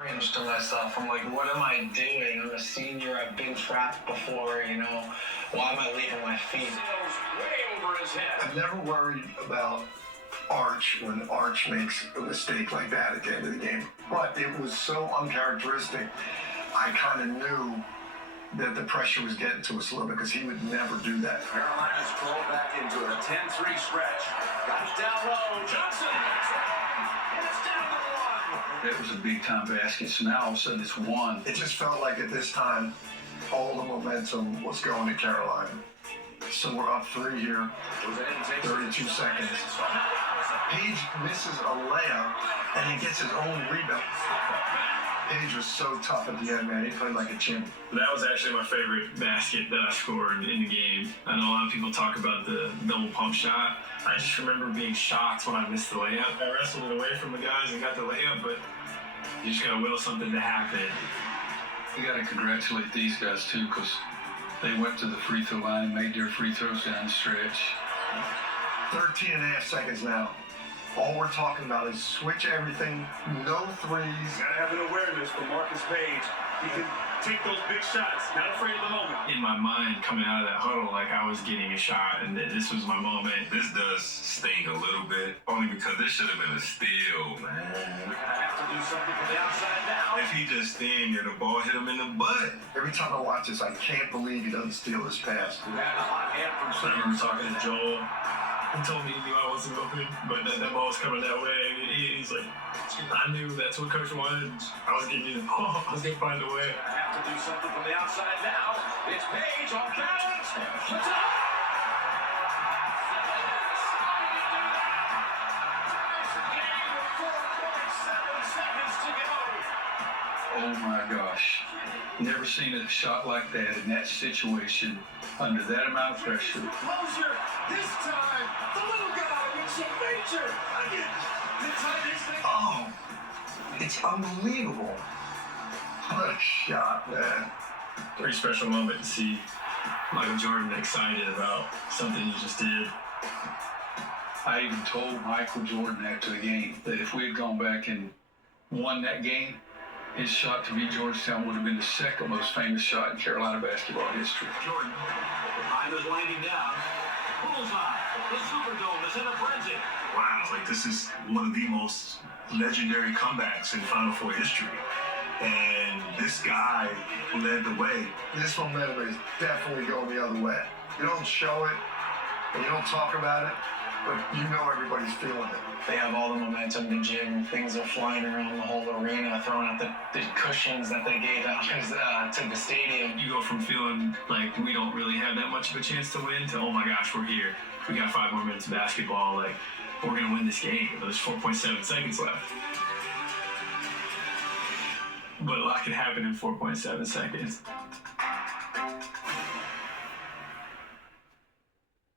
Cringe to myself. I'm like, what am I doing? I'm a senior. I've been trapped before, you know. Why am I leaving my feet? Way over his head. I'm never worried about Arch when Arch makes a mistake like that at the end of the game. But it was so uncharacteristic. I kind of knew that the pressure was getting to us a little bit because he would never do that. Carolina's crawled back into it. A 10-3 stretch. Got it down low. Johnson. And it's down to one. It was a big-time basket, so now all of a sudden it's one. It just felt like at this time, all the momentum was going to Carolina. So we're up 3 here, 32 seconds. Page misses a layup, and he gets his own rebound. Page was so tough at the end, man. He played like a champ. That was actually my favorite basket that I scored in the game. I know a lot of people talk about the double pump shot. I just remember being shocked when I missed the layup. I wrestled it away from the guys and got the layup, but you just gotta will something to happen. You gotta congratulate these guys too, because they went to the free throw line and made their free throws down the stretch. 13 and a half seconds now. All we're talking about is switch everything, no threes. Gotta have an awareness for Marcus Page. He can take those big shots, not afraid of the moment. In my mind, coming out of that huddle, like I was getting a shot, and this was my moment. This does sting a little bit, only because this should have been a steal, man. We're gonna have to do something from the outside now. If he just stand there, the ball hit him in the butt. Every time I watch this, I can't believe he doesn't steal this pass. We had a hot hand from I remember talking to Joel. He told me he knew I wasn't open, but that ball was coming that way. He's like, I knew that's what Coach wanted. I was getting the ball. I was going to find a way. Gonna have to do something from the outside now. It's Page on balance. Puts it up. Oh my gosh. Never seen a shot like that in that situation under that amount of pressure. Closer. This time, the little guy with some nature. Oh, it's unbelievable. What a shot, man. Pretty special moment to see Michael Jordan excited about something he just did. I even told Michael Jordan after the game that if we had gone back and won that game, his shot to beat Georgetown would have been the second most famous shot in Carolina basketball history. Jordan, time is winding down. Bullseye. The Superdome is in a frenzy. Wow, like this is one of the most legendary comebacks in Final Four history. And this guy led the way. This momentum is definitely going the other way. You don't show it, and you don't talk about it, but you know everybody's feeling it. They have all the momentum in the gym. Things are flying around the whole arena, throwing out the cushions that they gave out to the stadium. You go from feeling like we don't really have that much of a chance to win to, oh my gosh, we're here. We got 5 more minutes of basketball. Like, we're going to win this game. There's 4.7 seconds left. But a lot can happen in 4.7 seconds.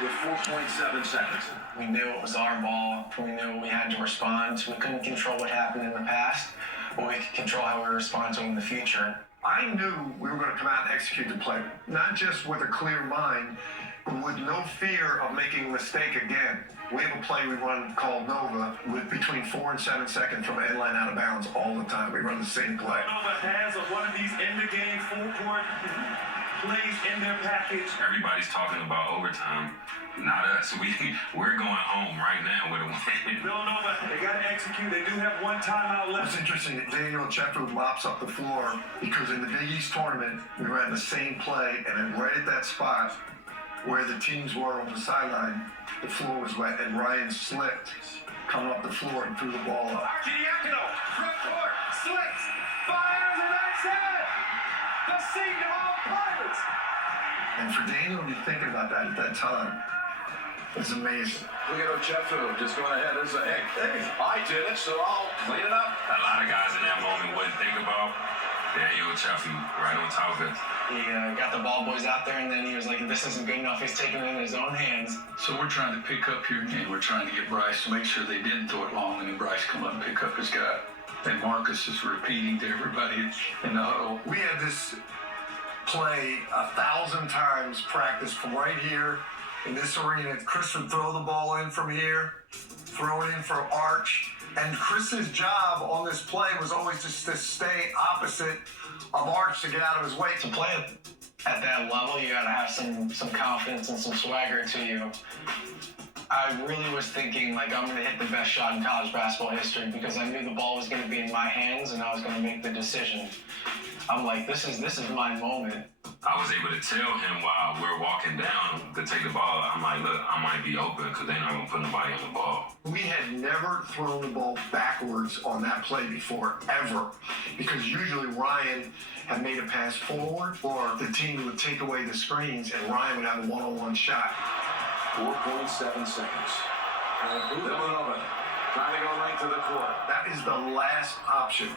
With 4.7 seconds. We knew it was our ball. We knew we had to respond. We couldn't control what happened in the past, but we could control how we respond to it in the future. I knew we were going to come out and execute the play, not just with a clear mind, but with no fear of making a mistake again. We have a play we run called Nova with between 4 and 7 seconds from end line out of bounds all the time. We run the same play. Nova has one of these in-the-game full-court plays in their package. Everybody's talking about overtime. Not us. We're going home right now with a win. Villanova, they got to execute. They do have one timeout left. It's interesting that Daniel Chefu mops up the floor because in the Big East tournament, we ran the same play, and then right at that spot where the teams were on the sideline, the floor was wet, and Ryan slipped, coming up the floor and threw the ball up. Archidiakono, front court, slips, fires, and that's it! The Seton Hall Pirates! And for Daniel to be thinking about that at that time, it's amazing. Look at Ochefu just going ahead and saying, hey, I did it, so I'll clean it up. A lot of guys in that moment wouldn't think about Daniel Chaffee right on top of it. He got the ball boys out there, and then he was like, this isn't good enough. He's taking it in his own hands. So we're trying to pick up here again. We're trying to get Bryce to make sure they didn't throw it long, and then Bryce come up and pick up his guy. And Marcus is repeating to everybody in the huddle. We had this play 1,000 times practiced from right here in this arena, Kris would throw the ball in from here, throw it in for Arch. And Chris's job on this play was always just to stay opposite of Arch to get out of his way. To play at that level, you gotta have some confidence and some swagger to you. I really was thinking, like, I'm gonna hit the best shot in college basketball history because I knew the ball was gonna be in my hands and I was gonna make the decision. I'm like, this is my moment. I was able to tell him while we're walking down to take the ball. I'm like, look, I might be open because they're not going to put nobody on the ball. We had never thrown the ball backwards on that play before, ever. Because usually Ryan had made a pass forward or the team would take away the screens and Ryan would have a one-on-one shot. 4.7 seconds. Villanova trying to go right to the court. That is the last option.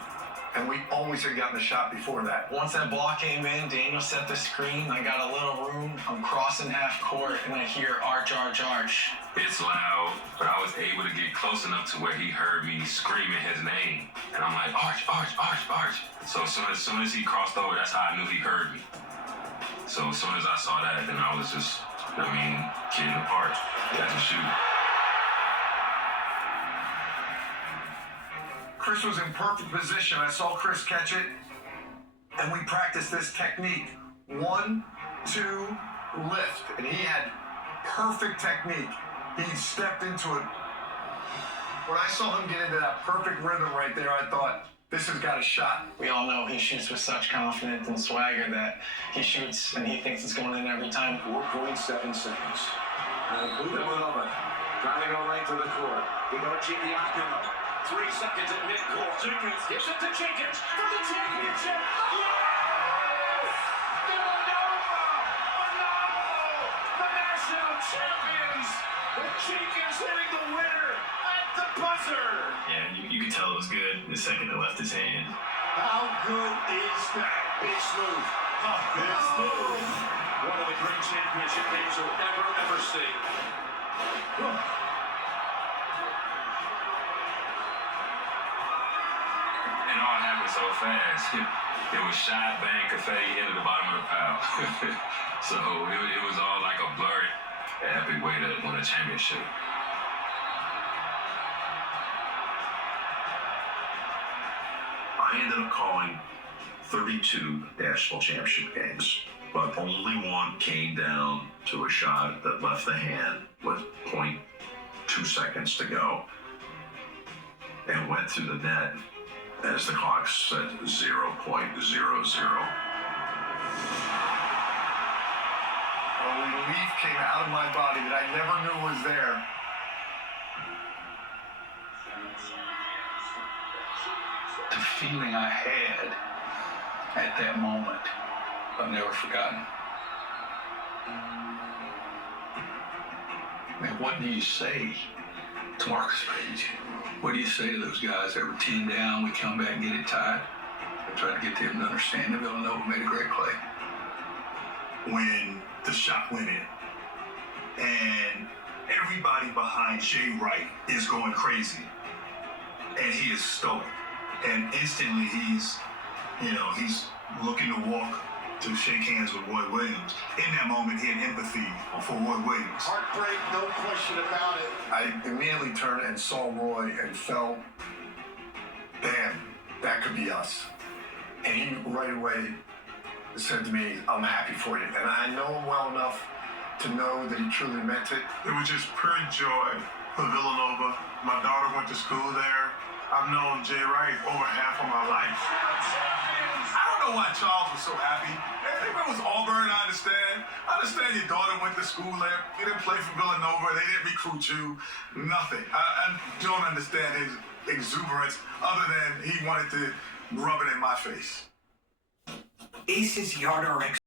And we always had gotten a shot before that. Once that ball came in, Daniel set the screen. I got a little room. I'm crossing half court, and I hear Arch, Arch, Arch. It's loud, but I was able to get close enough to where he heard me screaming his name. And I'm like, Arch, Arch, Arch, Arch. So as soon as he crossed over, that's how I knew he heard me. So as soon as I saw that, then I was just, kidding apart. Got to shoot. Kris was in perfect position. I saw Kris catch it, and we practiced this technique. 1, 2, lift. And he had perfect technique. He stepped into it. When I saw him get into that perfect rhythm right there, I thought, this has got a shot. We all know he shoots with such confidence and swagger that he shoots and he thinks it's going in every time. 4.7 seconds. Villanova trying to go right to the court. He got to cheat the Akuma. 3 seconds at midcourt. Jenkins gives it to Jenkins for the championship. Yes! Villanova! Phenomenal! The national champions! With Jenkins hitting the winner at the buzzer! Yeah, you could tell it was good the second it left his hand. How good is that? Big smooth. Big smooth. One of the great championship games you'll ever see. It all happened so fast. It was shot, bang, confetti into the bottom of the pile. So it was all like a blurry, epic way to win a championship. I ended up calling 32 national championship games, but only one came down to a shot that left the hand with 0.2 seconds to go and went through the net as the clock said 0.00. A relief came out of my body that I never knew was there. The feeling I had at that moment, I've never forgotten. Man, what do you say to Marcus Page? What do you say to those guys that were 10 down? We come back and get it tied. I tried to get them to understand that Villanova made a great play. When the shot went in, and everybody behind Jay Wright is going crazy, and he is stoic, and instantly he's looking to walk to shake hands with Roy Williams. In that moment, he had empathy for Roy Williams. Heartbreak, no question about it. I immediately turned and saw Roy and felt, damn, that could be us. And he right away said to me, I'm happy for you. And I know him well enough to know that he truly meant it. It was just pure joy for Villanova. My daughter went to school there. I've known Jay Wright over half of my life. I don't know why Charles was so happy. If it was Auburn, I understand. I understand your daughter went to school there. You didn't play for Villanova. They didn't recruit you. Nothing. I don't understand his exuberance other than he wanted to rub it in my face. Ace's Yard RX